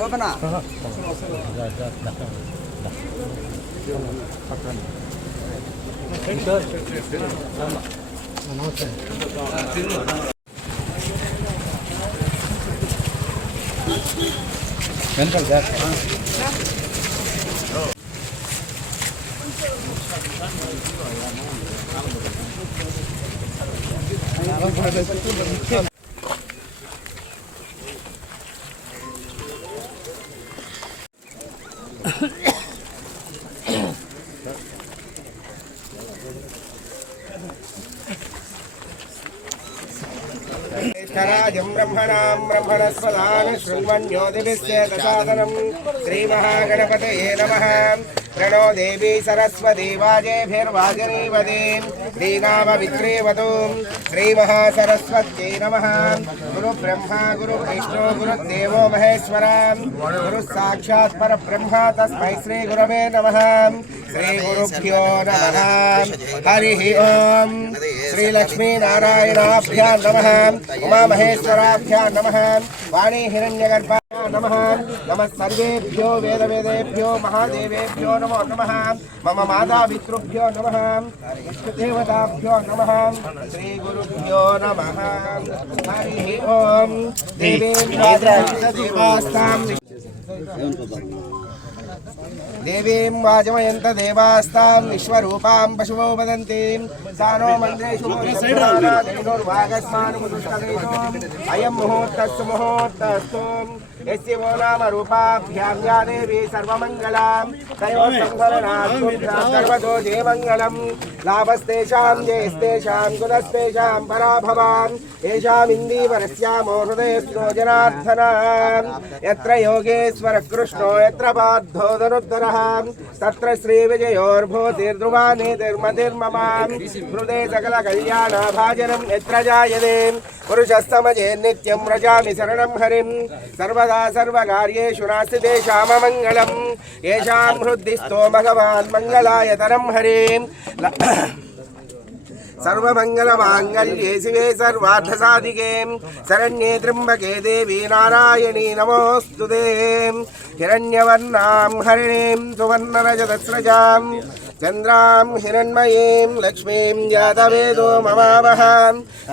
గోపనా వెనకాల బ్యాక్ ब्रह्मणां ब्रह्मणस्पदान शृण्वन्योदिभिस्येतसादनं श्रीमहागणपतये नमः। प्रणो देवी सरस्वती वाजेभिर्वाजनीवतीं दीनामवित्रेवतु श्रीमहासरस्वत्यै नमः। गुरुब्रह्मा गुरुविष्णु गुरुदेवो महेश्वरा गुरुः साक्षात् परब्रह्म तस्मै श्रीगुरवे नमः। श्रीगुरुभ्यो नमः। हरिः ओं। श्रीलक्ष्मीनारायणाभ्यां नमः। उमामहेश्वराभ्यां नमः। वाणी हिरण्यगर्भा नमः। नमः सर्वेभ्यो वेदवेदेभ्यो महादेवेभ्यो नमो नमः। मम मातापितृभ्यो नमः। इष्टदेवताभ्यो नमः। श्रीगुरुभ्यो नमः। हरिः ओं। देवीं वाजमयन्त देवास्तां विश्वरूपां पशवो वदन्तीं सानो मन्त्रेषु अयं मुहूर्तस्तु मुहूर्तस्तु यस्य वो नाम रूपाभ्यां या देवी सर्वमङ्गलां तयोः सङ्गलनात् सर्वतो जयमङ्गलं लाभस्तेषां जयस्तेषां गुणस्तेषां पराभवान् येषाम् इन्दीवरस्यामो हृदयस्थो जनार्दनान् यत्र योगेश्वर कृष्णो यत्र पार्थो धनुर्धरः तत्र श्रीविजयोर्भूतिर्ध्रुवानीतिर्मतिर्ममां हृदे सकलकल्याणभाजनं यत्र जायते पुरुषस्तमजे नित्यं व्रजामि शरणं हरिं सर्वदा सर्वकार्येषु नास्ति तेषाममङ्गलं येषां हृद्दिस्थो भगवान् मङ्गलायतनं हरिं सर्वमङ्गलमाङ्गल्ये शिवे सर्वार्थसाधिके शरण्ये त्र्यम्बके देवी नारायणी नमोऽस्तुते। हिरण्यवर्णां हरिणीं सुवर्णरजतस्रजां चन्द्रां हिरण्मयीं लक्ष्मीं जातवेदो ममावह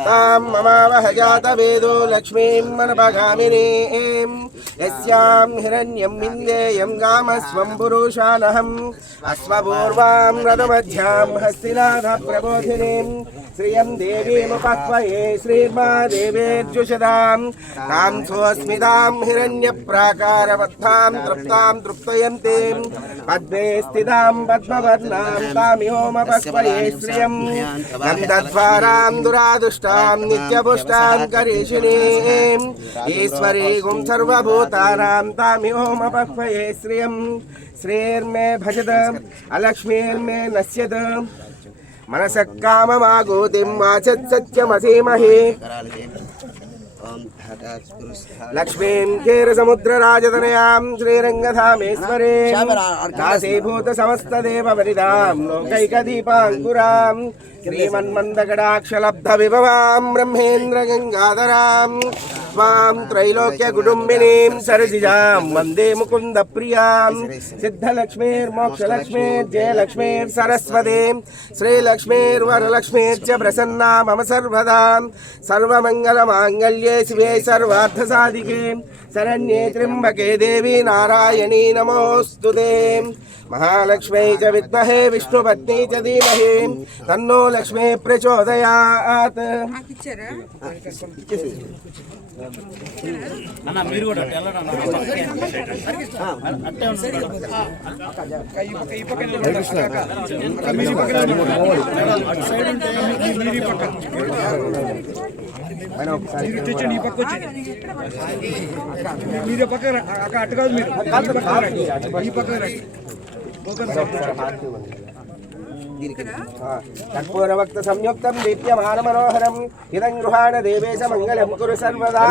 तां ममावह जातवेदो लक्ष्मीं मनपगामिनीं यस्यां हिरण्यं विन्देयं गामस्वं पुरुषानहम् अश्वपूर्वां रथमध्यां हस्तिनाथप्रबोधिनीं श्रियं देवीमुपह्वये श्रीर्मा देवेर्जुषदां तां स्वस्मितां हिरण्यप्राकारवत्तां तृप्तां तृप्तयन्तीं पद्मे स्थितां पद्मवर्णां तामिहोमपह्वये श्रियं गन्धद्वारां दुरादुष्टां नित्यपुष्टां करीषिणीं ईश्वरीं सर्वभूतानां तामिहोमपह्वये श्रियं श्रीर्मे भजत अलक्ष्मीर्मे नश्यत मनसः काममागोतिं वाचत् सत्यमसीमहि लक्ष्मीं क्षीरसमुद्रराजतनयां श्रीरङ्गधामेश्वरे काशीभूतसमस्तदेववनितां लोकैकदीपाङ्कुरां श्रीमन्मन्दकटाक्षलब्धविभवां ब्रह्मेन्द्रगङ्गाधरां स्वां त्रैलोक्यकुटुम्बिनीं सरसिजां वन्दे मुकुन्दप्रियां सिद्धलक्ष्मीर्मोक्षलक्ष्मीर्जयलक्ष्मीर्सरस्वतीं श्रीलक्ष्मीर्वरलक्ष्मीर्च प्रसन्ना मम सर्वदा सर्वमङ्गलमाङ्गल्ये शिवे सर्वार्थसाधिके शरण्ये त्र्यम्बके देवी नारायणी नमोऽस्तुते। महालक्ष्मी च विद्महे विष्णुपत्नी च धीमहि तन्नो लक्ष्मी प्रचोदयात्। कर्पूरवक्त संयुक्तं दीप्यमानमनोहरं इदं गृहाण देवेश मङ्गलं कुरु सर्वदा।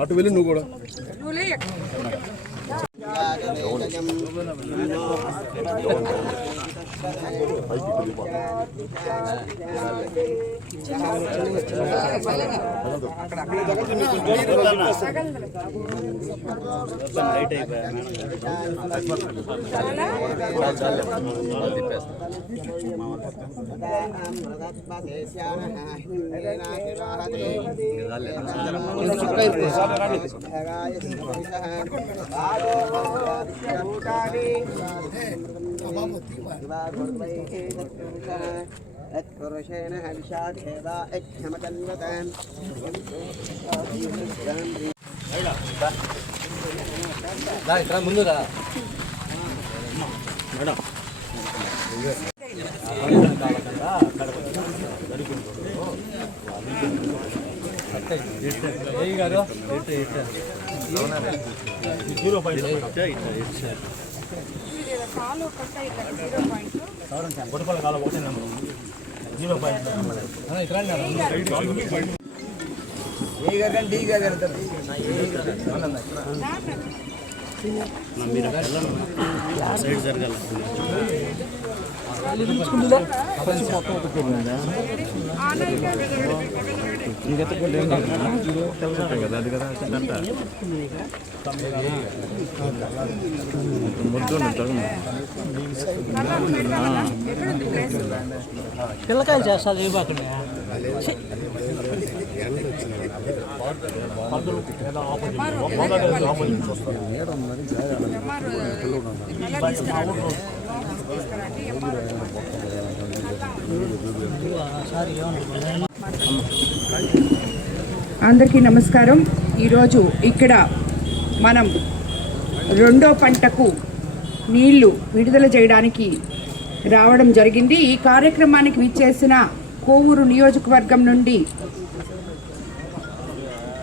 అటు వెళ్ళి నువ్వు కూడా ముందుగా సైడ్ జరగాలి పిల్లకాయలు చేస్తారు ఇవ్వకుండా అందరికీ నమస్కారం. ఈరోజు ఇక్కడ మనం రెండో పంటకు నీళ్లు విడుదల చేయడానికి రావడం జరిగింది. ఈ కార్యక్రమానికి విచ్చేసిన కోవూరు నియోజకవర్గం నుండి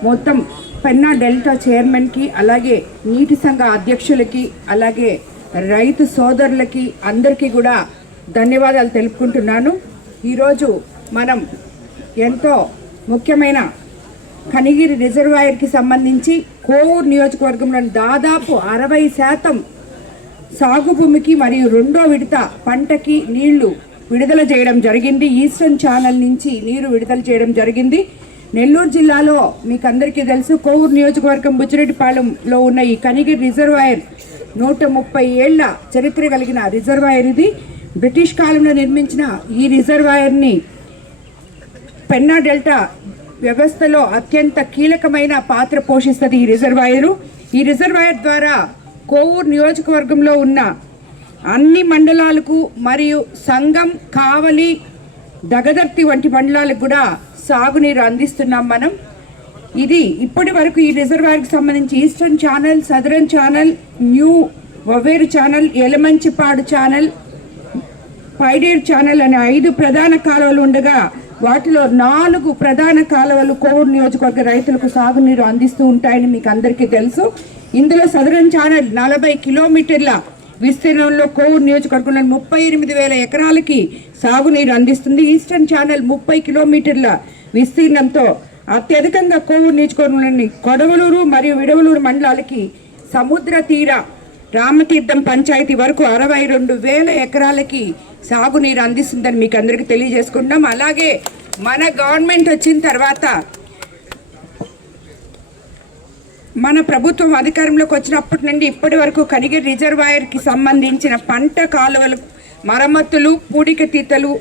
మొత్తం పెన్నా డెల్టా చైర్మన్కి, అలాగే నీటి సంఘ అధ్యక్షులకి, అలాగే రైతు సోదరులకి అందరికీ కూడా ధన్యవాదాలు తెలుపుకుంటున్నాను. ఈరోజు మనం ఎంతో ముఖ్యమైన కనిగిరి రిజర్వాయర్కి సంబంధించి కోవూరు నియోజకవర్గంలో దాదాపు 60% సాగు భూమికి మరియు రెండో విడత పంటకి నీళ్లు విడుదల చేయడం జరిగింది. ఈస్టర్న్ ఛానల్ నుంచి నీరు విడుదల చేయడం జరిగింది. నెల్లూరు జిల్లాలో మీకు అందరికీ తెలుసు, కోవూరు నియోజకవర్గం బుచ్చిరెడ్డిపాలెంలో ఉన్న ఈ కనిగిరి రిజర్వాయర్ 130 ఏళ్ల చరిత్ర కలిగిన రిజర్వాయర్ ఇది. బ్రిటిష్ కాలంలో నిర్మించిన ఈ రిజర్వాయర్ని పెన్నా డెల్టా వ్యవస్థలో అత్యంత కీలకమైన పాత్ర పోషిస్తుంది ఈ రిజర్వాయరు. ఈ రిజర్వాయర్ ద్వారా కోవూరు నియోజకవర్గంలో ఉన్న అన్ని మండలాలకు మరియు సంగం, కావలి, దగదర్తి వంటి మండలాలకు కూడా సాగునీరు అందిస్తున్నాం మనం. ఇది ఇప్పటి వరకు ఈ రిజర్వాయర్కి సంబంధించి eastern channel, southern channel, new Vaveru channel, Elamanchipadu channel, Paideru channel అనే 5 ప్రధాన కాలువలు ఉండగా వాటిలో 4 ప్రధాన కాలువలు కోవూరు నియోజకవర్గ రైతులకు సాగునీరు అందిస్తూ ఉంటాయని మీకు అందరికీ తెలుసు. ఇందులో సదరన్ ఛానల్ 40 కిలోమీటర్ల విస్తీర్ణంలో కోవూరు నియోజకవర్గంలో 38,000 ఎకరాలకి సాగునీరు అందిస్తుంది. ఈస్టర్న్ ఛానల్ 30 కిలోమీటర్ల విస్తీర్ణంతో అత్యధికంగా కోవూరు నియోజకవర్గంలోని కొడవలూరు మరియు విడవలూరు మండలాలకి సముద్ర తీర రామతీర్థం పంచాయతీ వరకు 62,000 ఎకరాలకి సాగునీరు అందిస్తుందని మీకు అందరికీ తెలియజేసుకుంటాం. అలాగే మన గవర్నమెంట్ వచ్చిన తర్వాత, మన ప్రభుత్వం అధికారంలోకి వచ్చినప్పటి నుండి ఇప్పటి వరకు కనిగిరి రిజర్వాయర్కి సంబంధించిన పంట కాలువలు మరమ్మతులు, పూడికతీతలు,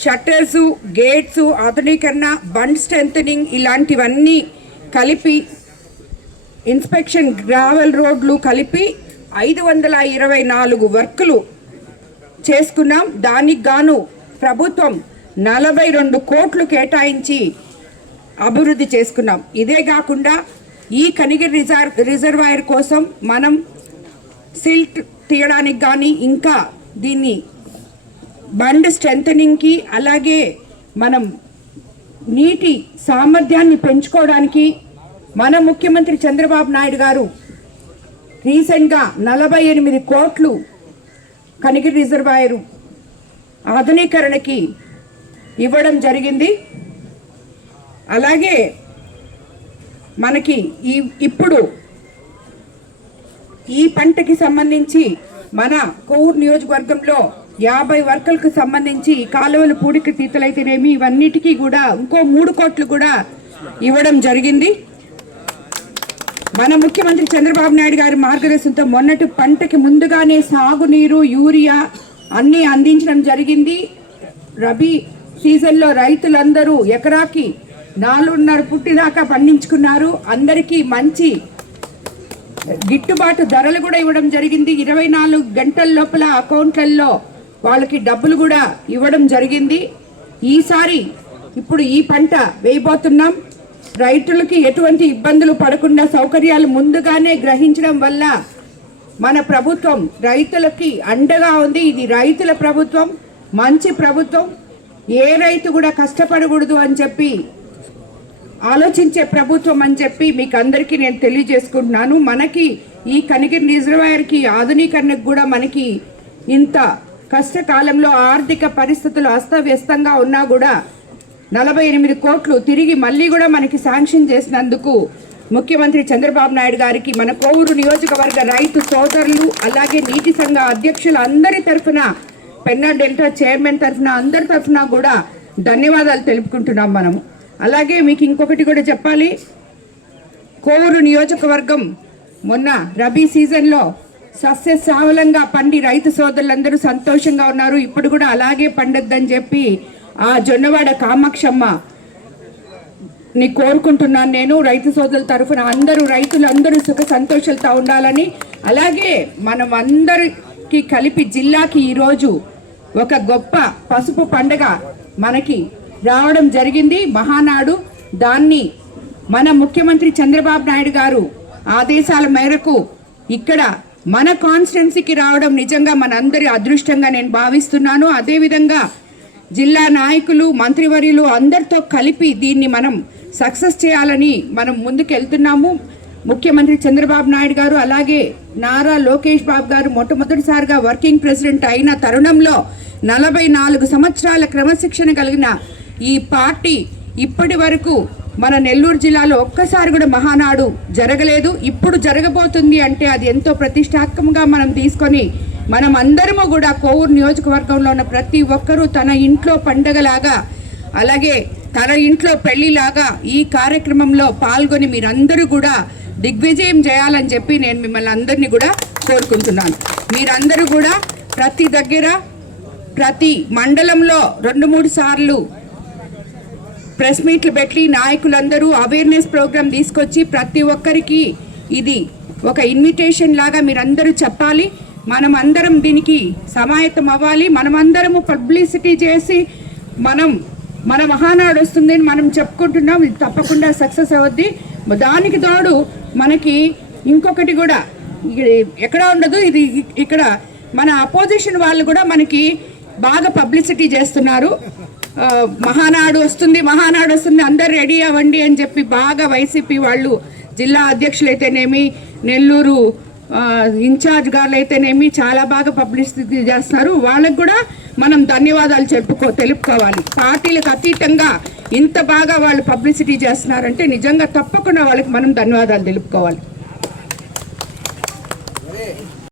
షట్టర్సు, గేట్సు, ఆధునీకరణ, బండ్ స్ట్రెంథనింగ్ ఇలాంటివన్నీ కలిపి, ఇన్స్పెక్షన్, గ్రావెల్ రోడ్లు కలిపి 524 వర్కులు చేసుకున్నాం. దానికి గాను ప్రభుత్వం 42 కోట్లు కేటాయించి అభివృద్ధి చేసుకున్నాం. ఇదే కాకుండా ఈ కనిగిరి రిజర్వాయర్ కోసం మనం సిల్ట్ తీయడానికి కానీ, ఇంకా దీన్ని బండ్ స్ట్రెంథనింగ్కి, అలాగే మనం నీటి సామర్థ్యాన్ని పెంచుకోవడానికి మన ముఖ్యమంత్రి చంద్రబాబు నాయుడు గారు రీసెంట్గా 48 కోట్లు కనిగిరి రిజర్వాయరు ఆధునీకరణకి ఇవ్వడం జరిగింది. అలాగే మనకి ఇప్పుడు ఈ పంటకి సంబంధించి మన కోవూరు నియోజకవర్గంలో 50 వర్కులకు సంబంధించి కాలువలు పూడికి తీతలైతేనేమి ఇవన్నిటికీ కూడా ఇంకో 3 కోట్లు కూడా ఇవ్వడం జరిగింది. మన ముఖ్యమంత్రి చంద్రబాబు నాయుడు గారి మార్గదర్శనంతో మొన్నటి పంటకి ముందుగానే సాగునీరు, యూరియా అన్నీ అందించడం జరిగింది. రబీ సీజన్లో రైతులందరూ ఎకరాకి 4.5 ఫుట్ దాకా పండించుకున్నారు. అందరికీ మంచి గిట్టుబాటు ధరలు కూడా ఇవ్వడం జరిగింది. 24 గంటల లోపల అకౌంట్లలో వాళ్ళకి డబ్బులు కూడా ఇవ్వడం జరిగింది. ఈసారి ఇప్పుడు ఈ పంట వేయబోతున్నాం. రైతులకి ఎటువంటి ఇబ్బందులు పడకుండా సౌకర్యాలు ముందుగానే గ్రహించడం వల్ల మన ప్రభుత్వం రైతులకి అండగా ఉంది. ఇది రైతుల ప్రభుత్వం, మంచి ప్రభుత్వం. ఏ రైతు కూడా కష్టపడకూడదు అని చెప్పి ఆలోచించే ప్రభుత్వం అని చెప్పి మీకు అందరికీ నేను తెలియజేసుకుంటున్నాను. మనకి ఈ కనిగిరి రిజర్వాయర్కి ఆధునీకరణకు కూడా మనకి ఇంత కష్టకాలంలో ఆర్థిక పరిస్థితులు అస్తవ్యస్తంగా ఉన్నా కూడా 48 కోట్లు తిరిగి మళ్ళీ కూడా మనకి శాంక్షన్ చేసినందుకు ముఖ్యమంత్రి చంద్రబాబు నాయుడు గారికి, మన కోవూరు నియోజకవర్గ రైతు సోదరులు, అలాగే నీటి సంఘ అధ్యక్షులు అందరి తరఫున, పెన్నా డెల్టా చైర్మన్ తరఫున, అందరి తరఫున కూడా ధన్యవాదాలు తెలుపుకుంటున్నాం మనము. అలాగే మీకు ఇంకొకటి కూడా చెప్పాలి. కోవూరు నియోజకవర్గం మొన్న రబీ సీజన్లో సస్యశ్యామలంగా పండి రైతు సోదరులందరూ సంతోషంగా ఉన్నారు. ఇప్పుడు కూడా అలాగే పండొద్దని చెప్పి ఆ జొన్నవాడ కామాక్షమ్మ ని కోరుకుంటున్నాను నేను. రైతు సోదరుల తరఫున అందరూ రైతులందరూ సుఖ సంతోషాలతో ఉండాలని, అలాగే మనం అందరికీ కలిపి జిల్లాకి ఈరోజు ఒక గొప్ప పసుపు పండుగ మనకి రావడం జరిగింది, మహానాడు. దాన్ని మన ముఖ్యమంత్రి చంద్రబాబు నాయుడు గారు ఆదేశాల మేరకు ఇక్కడ మన కాన్స్టిట్యున్సీకి రావడం నిజంగా మనందరి అదృష్టంగా నేను భావిస్తున్నాను. అదేవిధంగా జిల్లా నాయకులు, మంత్రివర్యులు అందరితో కలిపి దీన్ని మనం సక్సెస్ చేయాలని మనం ముందుకు వెళ్తున్నాము. ముఖ్యమంత్రి చంద్రబాబు నాయుడు గారు, అలాగే నారా లోకేష్ బాబు గారు మొట్టమొదటిసారిగా వర్కింగ్ ప్రెసిడెంట్ అయిన తరుణంలో 44 సంవత్సరాల క్రమశిక్షణ కలిగిన ఈ పార్టీ ఇప్పటి వరకు మన నెల్లూరు జిల్లాలో ఒక్కసారి కూడా మహానాడు జరగలేదు. ఇప్పుడు జరగబోతుంది అంటే అది ఎంతో ప్రతిష్టాత్మకంగా మనం తీసుకొని మనం అందరము కూడా కోవూరు నియోజకవర్గంలో ఉన్న ప్రతి ఒక్కరూ తన ఇంట్లో పండగలాగా, అలాగే తన ఇంట్లో పెళ్లిలాగా ఈ కార్యక్రమంలో పాల్గొని మీరందరూ కూడా దిగ్విజయం చేయాలని చెప్పి నేను మిమ్మల్ని అందరినీ కూడా కోరుకుంటున్నాను. మీరందరూ కూడా ప్రతి దగ్గర, ప్రతి మండలంలో 2-3 సార్లు ప్రెస్ మీట్లు పెట్టి నాయకులందరూ అవేర్నెస్ ప్రోగ్రామ్ తీసుకొచ్చి ప్రతి ఒక్కరికి ఇది ఒక ఇన్విటేషన్ లాగా మీరందరూ చెప్పాలి. మనం అందరం దీనికి సమాయత్తం అవ్వాలి. మనమందరము పబ్లిసిటీ చేసి మన మహానాడు వస్తుందని మనం చెప్పుకుంటున్నాం. ఇది తప్పకుండా సక్సెస్ అవుద్ది. దానికి తోడు మనకి ఇంకొకటి కూడా ఎక్కడ ఉండదు, ఇది ఇక్కడ మన అపోజిషన్ వాళ్ళు కూడా మనకి బాగా పబ్లిసిటీ చేస్తున్నారు. మహానాడు వస్తుంది, మహానాడు వస్తుంది, అందరు రెడీ అవ్వండి అని చెప్పి బాగా వైసీపీ వాళ్ళు, జిల్లా అధ్యక్షులు అయితేనేమి, నెల్లూరు ఇన్ఛార్జ్ గారు అయితేనేమి చాలా బాగా పబ్లిసిటీ చేస్తున్నారు. వాళ్ళకు కూడా మనం ధన్యవాదాలు తెలుపుకోవాలి. పార్టీలకు అతీతంగా ఇంత బాగా వాళ్ళు పబ్లిసిటీ చేస్తున్నారంటే నిజంగా తప్పకుండా వాళ్ళకి మనం ధన్యవాదాలు తెలుపుకోవాలి.